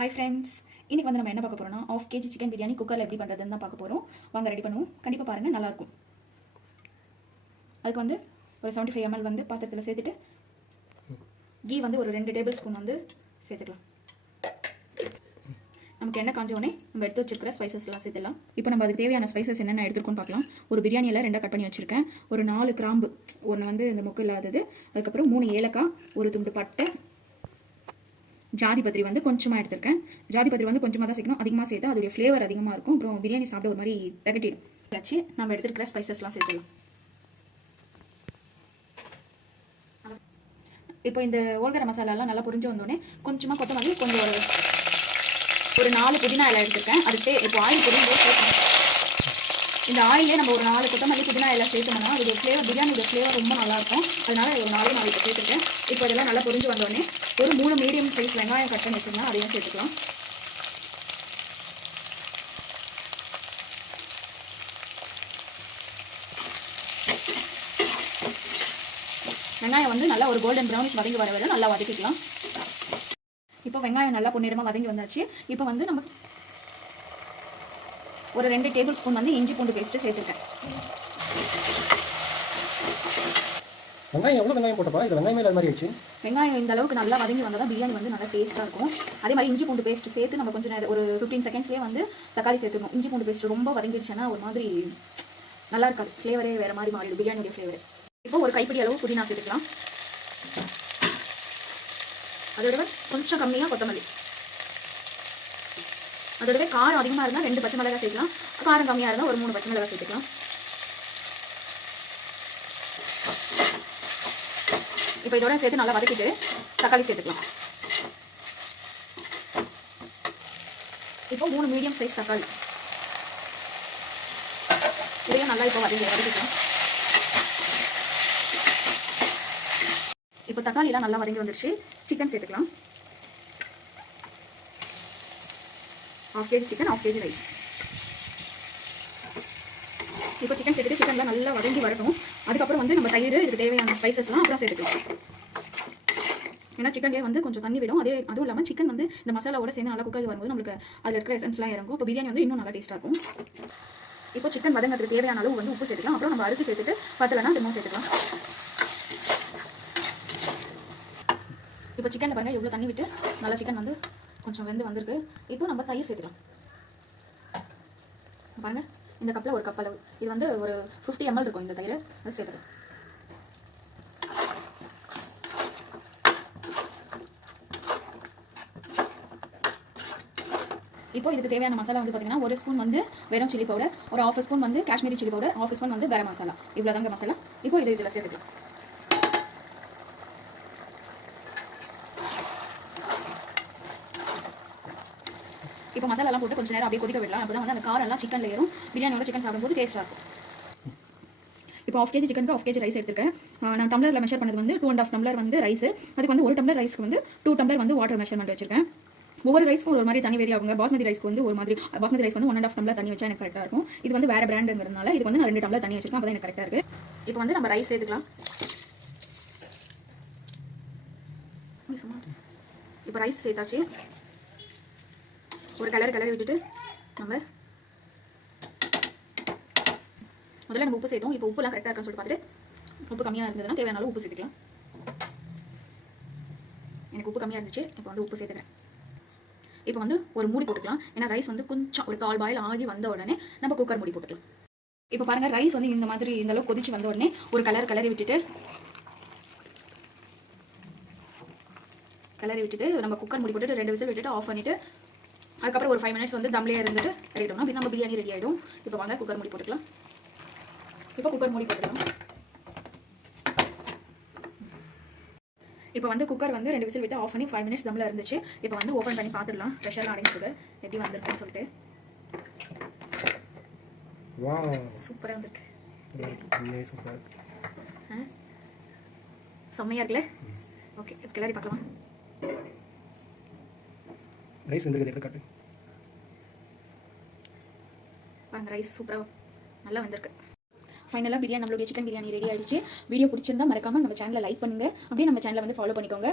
Hi friends, இன்றைக்கி வந்து நம்ம என்ன பார்க்க போகிறோம்னா ½ kg சிக்கன் பிரியாணி குக்கரில் எப்படி பண்ணுறதுன்னு தான் பார்க்க போகிறோம். வாங்க ரெடி பண்ணுவோம். கண்டிப்பாக பாருங்கள், நல்லாயிருக்கும். அதுக்கு வந்து ஒரு 75 ml வந்து பாத்திரத்தில் சேர்த்துட்டு கீ வந்து ஒரு 2 டேபிள் ஸ்பூன் வந்து சேர்த்துக்கலாம். நமக்கு என்ன காஞ்சோடனே நம்ம எடுத்து வச்சிருக்கிற ஸ்பைசஸ்லாம் சேர்த்துலாம். இப்போ நம்ம அதுக்கு தேவையான ஸ்பைசஸ் என்னென்ன எடுத்துருக்கோன்னு பார்க்கலாம். ஒரு பிரியாணியில் 2 கட் பண்ணி வச்சுருக்கேன். ஒரு 4 கிராம்பு, ஒன்று வந்து இந்த மொக்கு இல்லாதது, அதுக்கப்புறம் 3 ஏலக்காய், ஒரு துண்டு பட்டை, ஜாதி பத்திரி வந்து கொஞ்சமாக எடுத்திருக்கேன். ஜாதி பத்திரி வந்து கொஞ்சமாக தான் சேர்க்கணும், அதிகமாக சேர்த்தா அதோடைய ஃப்ளேவர் அதிகமாக இருக்கும். அப்புறம் பிரியாணி சாப்பிட ஒரு மாதிரி தகட்டிடும். வச்சு நம்ம எடுத்துருக்கிற ஸ்பைசஸ்லாம் சேர்த்துலாம். இப்போ இந்த ஓல்கர மசாலாலாம் நல்லா புரிஞ்சு வந்தோடனே கொஞ்சமாக கொத்தமல்லி, கொஞ்சம் ஒரு 4 புதினா இலை எடுத்துருக்கேன். அது இப்போ ஆயில் புரிஞ்சு சேர்க்கணும். இந்த ஆயிலே நம்ம ஒரு 4 கொத்தமல்லி புதினா எல்லாம் சேர்த்தோம்னா அதோட ஃப்ளேவர், பிரியாணியோட ஃப்ளேவர் ரொம்ப நல்லாயிருக்கும். அதனால ஒரு 4 இப்போ சேர்த்துருக்கேன். இப்போ இதெல்லாம் நல்லா புரிஞ்சு வந்தோடனே ஒரு 3 மீடியம் சைஸ் வெங்காயம் கட் பண்ணி வச்சுருந்தா அதையும் சேர்த்துக்கலாம். வெங்காயம் வந்து நல்லா ஒரு கோல்டன் ப்ரௌனிஷ் வதங்கி வர வரை நல்லா வதக்கிக்கலாம். இப்போ வெங்காயம் நல்லா பொன்னிறமாக வதங்கி வந்தாச்சு. இப்போ வந்து நம்ம ஒரு 2 டேபிள் ஸ்பூன் வந்து இஞ்சி பூண்டு பேஸ்ட்டு சேர்த்துருக்கேன். வெங்காயம் எவ்வளோ வெங்காயம் போட்டப்பா? இது வெங்காயம் மேலே மாதிரி ஆச்சு. வெங்காயம் இந்த அளவுக்கு நல்லா வதங்கி வந்தால் தான் பிரியாணி வந்து நல்லா டேஸ்ட்டாக இருக்கும். அதே மாதிரி இஞ்சி பூண்டு பேஸ்ட் சேர்த்து நம்ம கொஞ்சம் நேரம் ஒரு 15 செகண்ட்ஸ்லேயே வந்து தக்காளி சேர்த்துக்கணும். இஞ்சி பூண்டு பேஸ்ட் ரொம்ப வதங்கிடுச்சுன்னா ஒரு மாதிரி நல்லா இருக்காது, ஃப்ளேவரே வேறு மாதிரி மாறிடும், பிரியாணியோட ஃப்ளேவர். இப்போ ஒரு கைப்பிடி அளவு புதினா சேர்த்துக்கலாம். அதோட கொஞ்சம் கம்மியாக கொத்தமல்லி. அதோடவே காரம் அதிகமாக இருந்தால் 2 பச்சை மிளகாய் சேர்க்கலாம். காரம் கம்மியாக இருந்தால் ஒரு 3 பச்சை மிளகாய் சேர்த்துக்கலாம். இப்போ இதோட சேர்த்து நல்லா வதக்கிட்டு தக்காளி சேர்த்துக்கலாம். இப்போ 3 மீடியம் சைஸ் தக்காளி, இதையும் நல்லா இப்போ வதக்கிக்கலாம். இப்போ தக்காளிலாம் நல்லா வதங்கி வந்துருச்சு. சிக்கன் சேர்த்துக்கலாம். ½ kg சிக்கன், ½ kg ரைஸ். இப்போ சிக்கன் சேர்த்துட்டு சிக்கன்லாம் நல்லா வதங்கி வரட்டும். அதுக்கப்புறம் வந்து நம்ம தயிர், இதுக்கு தேவையான ஸ்பைசஸ்லாம் அப்புறம் சேர்த்துக்கலாம். ஏன்னா சிக்கன்லேயே வந்து கொஞ்சம் தண்ணி விடும். அதுவும் இல்லாமல் சிக்கன் வந்து இந்த மசாலாவோட சேர்ந்து நல்லா குக்காகி வரும்போது நம்மளுக்கு அதில் இருக்கிற எசன்ஸ்லாம் இறங்கும். இப்போ பிரியாணி வந்து இன்னும் நல்லா டேஸ்ட்டாக இருக்கும். இப்போ சிக்கன் வதங்கிறதுக்கு தேவையான அளவு வந்து உப்பு சேர்த்துக்கலாம். அப்புறம் நம்ம அரிசி சேர்த்துட்டு பத்தலைன்னா திரும்ப சேர்த்துக்கலாம். இப்போ சிக்கனில் பாருங்கள் எவ்வளோ தண்ணி விட்டு நல்லா சிக்கன் வந்து கொஞ்சம் வெந்து வந்திருக்கு. இப்போ நம்ம தயிர் சேர்த்துக்கலாம். பாருங்கள், இந்த கப்பில் ஒரு கப் அளவு, இது வந்து ஒரு 50 ml இருக்கும் இந்த தயிர். அது சேர்த்துக்கலாம். இப்போ இதுக்கு தேவையான மசாலா வந்து பார்த்தீங்கன்னா ஒரு ஸ்பூன் வந்து வெறும் சில்லி பவுடர், ஒரு ½ ஸ்பூன் வந்து காஷ்மீரி சில்லி பவுடர், ½ ஸ்பூன் வந்து கரம் மசாலா. இவ்வளோ தாங்க மசாலா. இப்போ இதில் சேர்த்துக்கலாம். இப்போ மசாலாலாம் போட்டு கொஞ்சம் நேரம் அப்படியே கொதிக்க விடலாம். அப்போ தான் வந்து அந்த காரெல்லாம் சிக்கனில் ஏறும். பிரியாணியோட சிக்கன் சாப்பிடும்போது டேஸ்ட்டாக இருக்கும். இப்போ ½ kg சிக்கனுக்கு ½ kg ரைஸ் எடுத்துருக்கேன். நான் டம்ளரில் மெஷர் பண்ணது வந்து 2½ டம்ளர் வந்து ரைஸ். அதுக்கு வந்து 1 டம்ளர் ரைஸ்க்கு வந்து 2 டம்ளர் வந்து வாட்டர் மெஷர்மெண்ட் வச்சிருக்கேன். ஒவ்வொரு ரைஸ்க்கும் ஒரு மாதிரி தனி வேரி ஆகுங்க. பாஸ்மதி ரைஸ்க்கு வந்து ஒரு மாதிரி, பாஸ்மதி ரைஸ் வந்து 1½ டம்ளர் தண்ணி வச்சா எனக்கு கரெக்டாக இருக்கும். இது வந்து வேறு பிராண்டுங்கிறதுனால இதுக்கு வந்து நான் 2 டம்ளர் தண்ணி வச்சிருக்கேன். அப்போ தான் எனக்கு கரெக்டாக இருக்குது. இப்போ வந்து நம்ம ரைஸ் சேர்த்துக்கலாம். இப்போ ரைஸ் சேர்த்தாச்சு. ஒரு கிளறி விட்டுட்டு நம்ம முதல்ல நம்ம உப்பு சேர்த்தோம். இப்போ உப்புலாம் கரெக்டாக இருக்கான்னு சொல்லிட்டு பார்த்துட்டு உப்பு கம்மியாக இருந்ததுன்னா தேவையான உப்பு சேர்த்துக்கலாம். எனக்கு உப்பு கம்மியாக இருந்துச்சு, இப்போ வந்து உப்பு சேர்த்துக்கிறேன். இப்போ வந்து ஒரு மூடி போட்டுக்கலாம். ஏன்னா ரைஸ் வந்து கொஞ்சம் ஒரு 1/4 பாயில் ஆகி வந்த உடனே நம்ம குக்கர் மூடி போட்டுக்கலாம். இப்போ பாருங்கள், ரைஸ் வந்து இந்த மாதிரி இந்த அளவுக்கு கொதிச்சு வந்த உடனே ஒரு கிளறி விட்டுட்டு நம்ம குக்கர் மூடி போட்டுட்டு 2 விசில் விட்டுட்டு ஆஃப் பண்ணிவிட்டு அதுக்கப்புறம் ஒரு 5 மினிட்ஸ் வந்து தம்லேயே இருந்துட்டு ரெடிட்டோம்னா நம்ம பிரியாணி ரெடி ஆகிடும். இப்போ வாங்க குக்கர் மூடி போட்டுக்கலாம். இப்போ குக்கர் மூடி போட்டுக்கலாம். இப்போ வந்து குக்கர் வந்து 2 விசில் விட்டு ஆஃப் பண்ணி 5 மினிட்ஸ் தம்ல இருந்துச்சு. இப்போ வந்து ஓப்பன் பண்ணி பார்த்துடலாம் ப்ரெஷர்லாம் அடங்கிட்டு எப்படி வந்திருக்குன்னு சொல்லிட்டு. சூப்பராக வந்திருக்கு. செம்மையாக இருக்குல்ல? ஓகே, கிளறி பார்க்கலாம். ரைஸ் வந்துருக்கு, காட்டு பாருங்க, ரைஸ் சூப்பராக நல்லா வந்திருக்கு. ஃபைனலாக பிரியாணி, நம்மளுடைய சிக்கன் பிரியாணி ரெடி ஆயிடுச்சு. வீடியோ பிடிச்சிருந்தா மறக்காமல் நம்ம சேனலை லைக் பண்ணுங்கள். அப்படியே நம்ம சேனலை வந்து ஃபாலோ பண்ணிக்கோங்க.